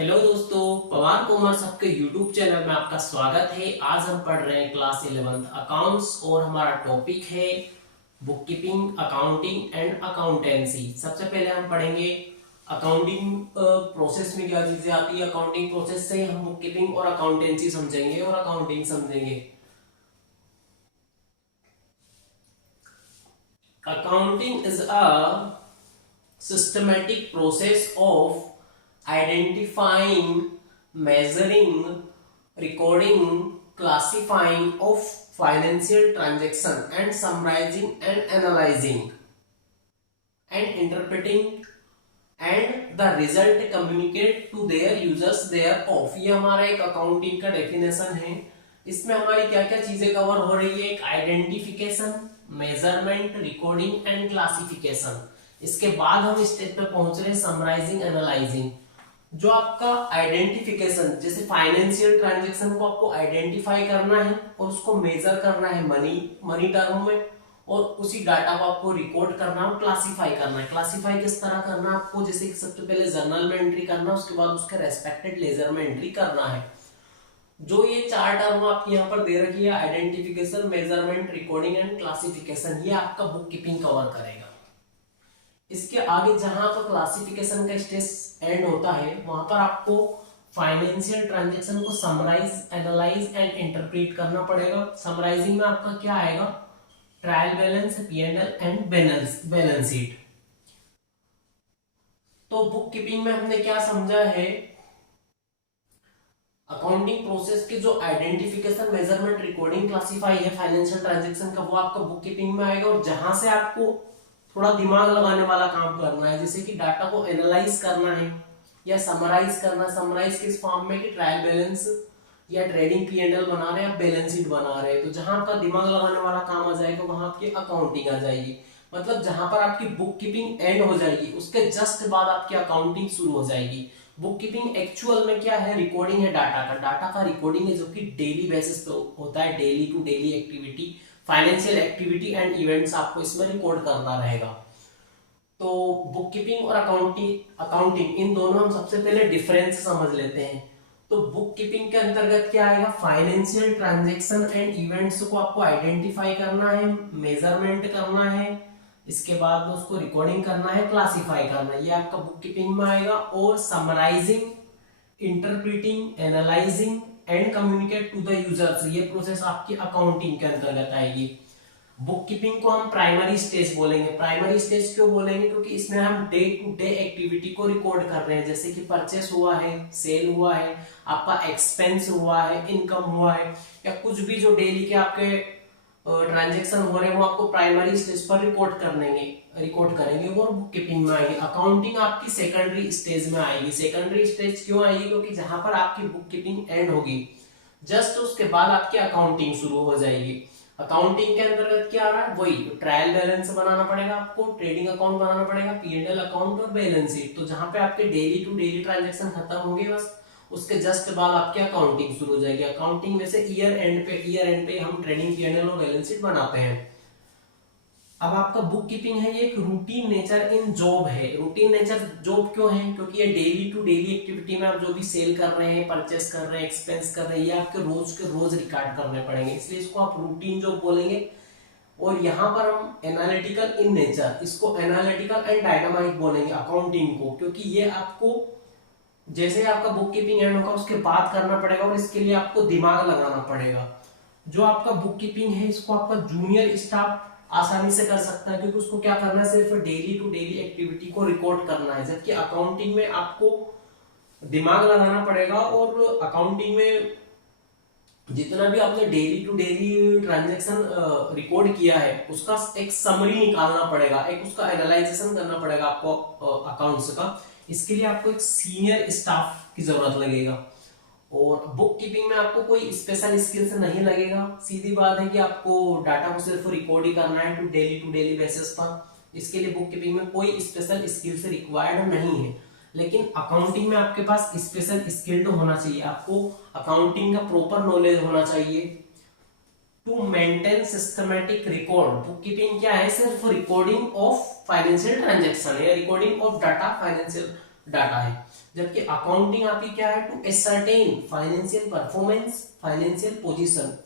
Hello दोस्तों, Pawar commerce आपके YouTube channel में आपका स्वागत है। आज हम पढ़ रहे हैं क्लास 11th अकाउंट्स और हमारा टॉपिक है book keeping, accounting and accountancy. सबसे पहले हम पढ़ेंगे अकाउंटिंग प्रोसेस में क्या चीजें आती है। अकाउंटिंग प्रोसेस से हम बुक कीपिंग और अकाउंटेंसी समझेंगे और अकाउंटिंग समझेंगे। Accounting is a systematic process of identifying, measuring, recording, classifying of financial transaction and summarizing and analyzing and interpreting and the result communicate to their users thereof। ये हमारा एक accounting का definition है। इसमें हमारी क्या क्या चीजें कवर हो रही है। एक identification, measurement, recording and classification. इसके बाद हम स्टेप पे पहुंच रहे हैं समराइजिंग, एनालाइजिंग। जो आपका आइडेंटिफिकेशन, जैसे फाइनेंशियल ट्रांजैक्शन को आपको आइडेंटिफाई करना है और उसको मेजर करना है मनी टर्म में, और उसी डाटा को आपको रिकॉर्ड करना और क्लासिफाई करना है। क्लासिफाई किस तरह करना है आपको, जैसे कि सबसे पहले जर्नल में एंट्री करना, उसके बाद उसके रेस्पेक्टेड लेजर में एंट्री करना है। जो ये चार टर्म आपकी यहाँ पर दे रखी है, identification, measurement, recording and classification, ये आपका बुक कीपिंग कवर करेगा। इसके आगे जहां पर क्लासिफिकेशन का स्टेज एंड होता है, वहां पर आपको फाइनेंशियल ट्रांजैक्शन को समराइज, एनालाइज एंड इंटरप्रेट करना पड़ेगा। समराइजिंग में आपका क्या आएगा, trial balance, PNL and balance sheet. तो बुक कीपिंग में हमने क्या समझा है, अकाउंटिंग प्रोसेस के जो आइडेंटिफिकेशन, मेजरमेंट, रिकॉर्डिंग, क्लासिफाई है फाइनेंशियल ट्रांजैक्शन का, वो आपका बुक कीपिंग में आएगा। और जहां से आपको थोड़ा दिमाग लगाने वाला काम करना है, जैसे कि डाटा को एनालाइज करना है या समराइज करना। समराइज किस फॉर्म में, कि ट्रायल बैलेंस या ट्रेडिंग पीएनएल बना रहे हैं या बैलेंस शीट बना रहे हैं। तो जहां आपका दिमाग लगाने वाला काम आ जाएगा, वहां आपकी अकाउंटिंग आ जाएगी। मतलब जहां पर आपकी बुक कीपिंग एंड हो जाएगी, उसके जस्ट बाद आपकी अकाउंटिंग शुरू हो जाएगी। बुक कीपिंग एक्चुअल में क्या है, रिकॉर्डिंग है डाटा का रिकॉर्डिंग है, जो कि डेली बेसिस पे होता है। Daily to daily activity, financial activity and events आपको इसमें रिकॉर्ड करना रहेगा। तो बुक कीपिंग और अकाउंटिंग इन दोनों हम सबसे पहले डिफरेंस समझ लेते हैं। तो बुक कीपिंग के अंतर्गत क्या आएगा, फाइनेंशियल ट्रांजैक्शन एंड इवेंट्स को आपको आइडेंटिफाई करना है, मेजरमेंट करना है, इसके बाद उसको रिकॉर्डिंग करना है, क्लासिफाई करना है, ये आपका बुक कीपिंग में आएगा। और summarising, interpreting, analysing and communicate to the users, ये प्रोसेस आपकी अकाउंटिंग के अंतर्गत आएगी। बुक कीपिंग को हम प्राइमरी स्टेज बोलेंगे। प्राइमरी स्टेज क्यों बोलेंगे, क्योंकि इसमें हम डे टू डे एक्टिविटी को रिकॉर्ड कर रहे हैं, जैसे कि परचेस हुआ है, सेल हुआ है, आपका एक्सपेंस हुआ है, इनकम हुआ है, या कुछ भी जो डेली के आपके ट्रांजेक्शन हो रहे हैं, वो आपको प्राइमरी स्टेज पर रिकॉर्ड करेंगे वो बुक कीपिंग में आएगी। अकाउंटिंग आपकी सेकेंडरी स्टेज में आएगी। सेकेंडरी स्टेज क्यों आएगी, क्योंकि जहां पर आपकी बुक कीपिंग एंड होगी, जस्ट उसके बाद आपकी अकाउंटिंग शुरू हो जाएगी। अकाउंटिंग के अंतर्गत क्या आ रहा है, वही ट्रायल बैलेंस बनाना पड़ेगा आपको, ट्रेडिंग अकाउंट बनाना पड़ेगा, पीएनएल अकाउंट और बैलेंस शीट। तो जहां पे आपके डेली टू डेली ट्रांजैक्शन खत्म होंगे, बस उसके जस्ट बाद आपकी अकाउंटिंग शुरू हो जाएगी। अकाउंटिंग में से ईयर एंड पे हम ट्रेडिंग, पीएनएल और बैलेंस शीट बनाते हैं। अब आपका बुक कीपिंग है, ये एक रूटीन नेचर इन जॉब है। रूटीन नेचर जॉब क्यों है, क्योंकि ये डेली टू डेली एक्टिविटी में आप जो भी सेल कर रहे हैं, परचेस कर रहे हैं, एक्सपेंस कर रहे हैं, ये आपके रोज के रोज रिकॉर्ड करने पड़ेंगे, इसलिए इसको आप रूटीन जॉब बोलेंगे। और यहाँ पर हम एनालिटिकल इन नेचर, इसको एनालिटिकल एंड डायनामिक बोलेंगे अकाउंटिंग को, क्योंकि ये आपको जैसे आपका बुक कीपिंग एंड होगा उसके बाद करना पड़ेगा, और इसके लिए आपको दिमाग लगाना पड़ेगा। जो आपका बुक कीपिंग है, इसको आपका जूनियर स्टाफ आसानी से कर सकता है, क्योंकि उसको क्या करना है, सिर्फ डेली टू डेली एक्टिविटी को रिकॉर्ड करना है। जबकि अकाउंटिंग में आपको दिमाग लगाना पड़ेगा, और अकाउंटिंग में जितना भी आपने daily to daily transaction record किया है, उसका एक समरी निकालना पड़ेगा, एक उसका एनालाइजेशन करना पड़ेगा आपको अकाउंट्स का। इसके लिए आपको एक सीनियर स्टाफ की जरूरत लगेगा। और बुक कीपिंग में आपको कोई स्पेशल स्किल्स नहीं लगेगा। सीधी बात है कि आपको डाटा को सिर्फ रिकॉर्ड ही करना है टू डेली बेसिस पर। इसके लिए बुक कीपिंग में कोई स्पेशल स्किल्स रिक्वायर्ड नहीं है। लेकिन अकाउंटिंग में आपके पास स्पेशल स्किल्ड होना चाहिए, आपको अकाउंटिंग का प्रॉपर नॉलेज होना चाहिए to maintain systematic record. Book keeping क्या है, सिर्फ रिकॉर्डिंग ऑफ फाइनेंशियल ट्रांजैक्शन या recording of data, financial data है। जबकि अकाउंटिंग आपकी क्या है, to ascertain financial performance, financial position.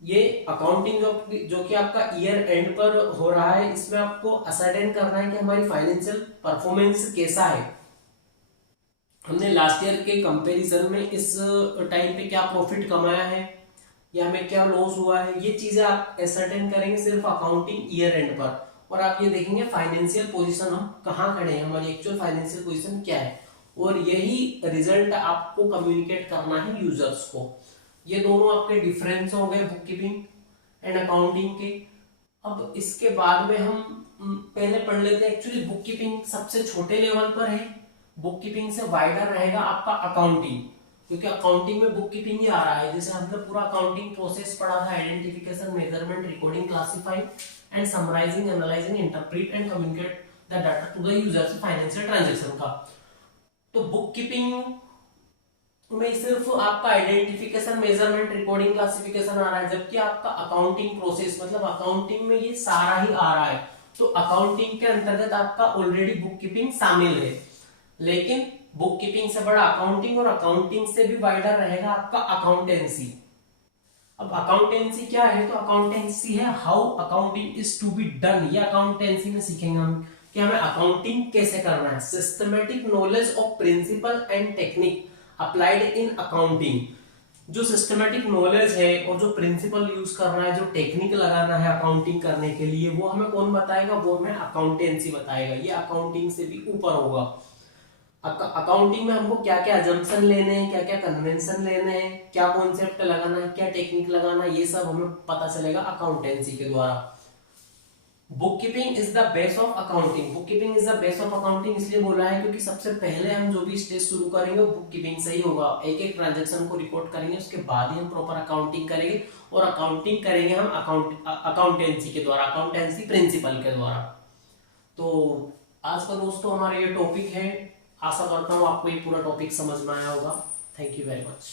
ये अकाउंटिंग जो कि आपका ईयर एंड पर हो रहा है, इसमें आपको असर्टेन करना है कि हमारी फाइनेंशियल परफॉर्मेंस कैसा है, हमने लास्ट ईयर के कंपैरिजन में इस टाइम पे क्या प्रॉफिट कमाया है या हमें क्या लॉस हुआ है। ये चीजें आप एसर्टेन करेंगे सिर्फ अकाउंटिंग ईयर एंड पर। और आप ये देखेंगे फाइनेंशियल पोजीशन हम कहाँ खड़े हैं, हमारी एक्चुअल फाइनेंशियल पोजीशन क्या है, और यही रिजल्ट आपको कम्युनिकेट करना है यूजर्स को। ये दोनों आपके डिफरेंस हो गए बुक कीपिंग एंड अकाउंटिंग के। अब इसके बाद में हम पहले पढ़ लेते हैं, एक्चुअली बुक कीपिंग सबसे छोटे लेवल पर है, बुक कीपिंग से वाइडर रहेगा आपका अकाउंटिंग, क्योंकि अकाउंटिंग में बुक कीपिंग ही आ रहा है। जैसे हमने पूरा अकाउंटिंग प्रोसेस पढ़ा था, identification, measurement, recording, classifying and summarising, analysing, interpret and communicate the data to the users financial transaction का। तो बुक कीपिंग में सिर्फ आपका आइडेंटिफिकेशन, मेजरमेंट, रिकॉर्डिंग, क्लासिफिकेशन आ रहा है, जबकि आपका अकाउंटिंग प्रोसेस मतलब अकाउंटिंग में ये सारा ही आ रहा है। तो अकाउंटिंग के अंतर्गत आपका ऑलरेडी बुक कीपिंग शामिल है, लेकिन बुक कीपिंग से बड़ा अकाउंटिंग और अकाउंटिंग से भी वाइडर रहेगा आपका अकाउंटेंसी। अब अकाउंटेंसी क्या है, तो अकाउंटेंसी है how accounting is to be done. ये अकाउंटेंसी में सीखेंगे हम कि हमें अकाउंटिंग कैसे करना है। Systematic knowledge of principle and technique applied in accounting. जो सिस्टमेटिक नॉलेज है और जो प्रिंसिपल यूज करना है, जो टेक्निक लगाना है अकाउंटिंग करने के लिए, वो हमें कौन बताएगा, वो हमें अकाउंटेंसी बताएगा। ये अकाउंटिंग से भी ऊपर होगा। अकाउंटिंग में हमको क्या क्या अजम्पशन लेने हैं, क्या क्या कन्वेंशन लेने हैं, क्या कॉन्सेप्ट लगाना है, क्या टेक्निक लगाना है, ये सब हमें पता चलेगा अकाउंटेंसी के द्वारा। Book keeping is the base of accounting. Book keeping is the base of accounting इसलिए बोला है क्योंकि सबसे पहले हम जो भी स्टेज शुरू करेंगे वो बुक कीपिंग से ही होगा। एक एक ट्रांजेक्शन को रिकॉर्ड करेंगे, उसके बाद ही हम प्रॉपर अकाउंटिंग करेंगे, और अकाउंटिंग करेंगे हम अकाउंटेंसी के द्वारा, अकाउंटेंसी प्रिंसिपल के द्वारा। तो आज का दोस्तों हमारा ये टॉपिक है। आशा करता हूँ आपको ये पूरा टॉपिक समझ में आया होगा। Thank you very much.